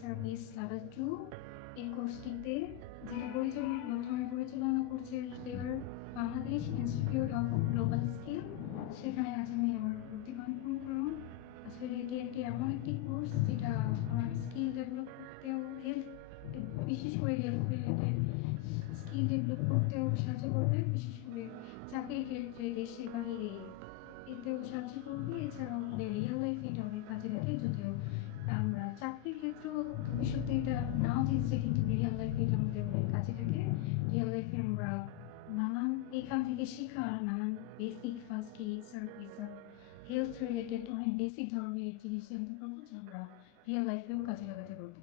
Service level 2 এই কোর্সটিতে যেটা বর্তমানে পরিচালনা করছে flavour Bangladesh institute of global skill. সেখানে আজ আমি আমার ভর্তি কনফার্ম করলাম। আসলে এটি এমন একটি কোর্স যেটা আমার স্কিল ডেভেলপ করতেও হেল্প, বিশেষ করে হেলথ রিলেটেড স্কিল ডেভেলপ করতেও সাহায্য করবে, বিশেষ করে চাকরির ক্ষেত্রে দেশে বাইরে এতেও সাহায্য করবে। এছাড়াও আমাদের রিয়েল লাইফে এটা অনেক কাজে লাগে, যদিও আমরা চাকরির ক্ষেত্রেও ভবিষ্যতে এটা নাও দিচ্ছে, কিন্তু রিয়েল লাইফে এটা আমাদের অনেক কাজে লাগে। রিয়েল লাইফে আমরা নানান এখান থেকে শেখা নানান বেসিক ফার্স্ট এইড সার্ভিস আর হেলথ রিলেটেড অনেক বেসিক ধরনের জিনিস জানতে পারবো, যা আমরা রিয়েল লাইফেও কাজে লাগাতে পারবো।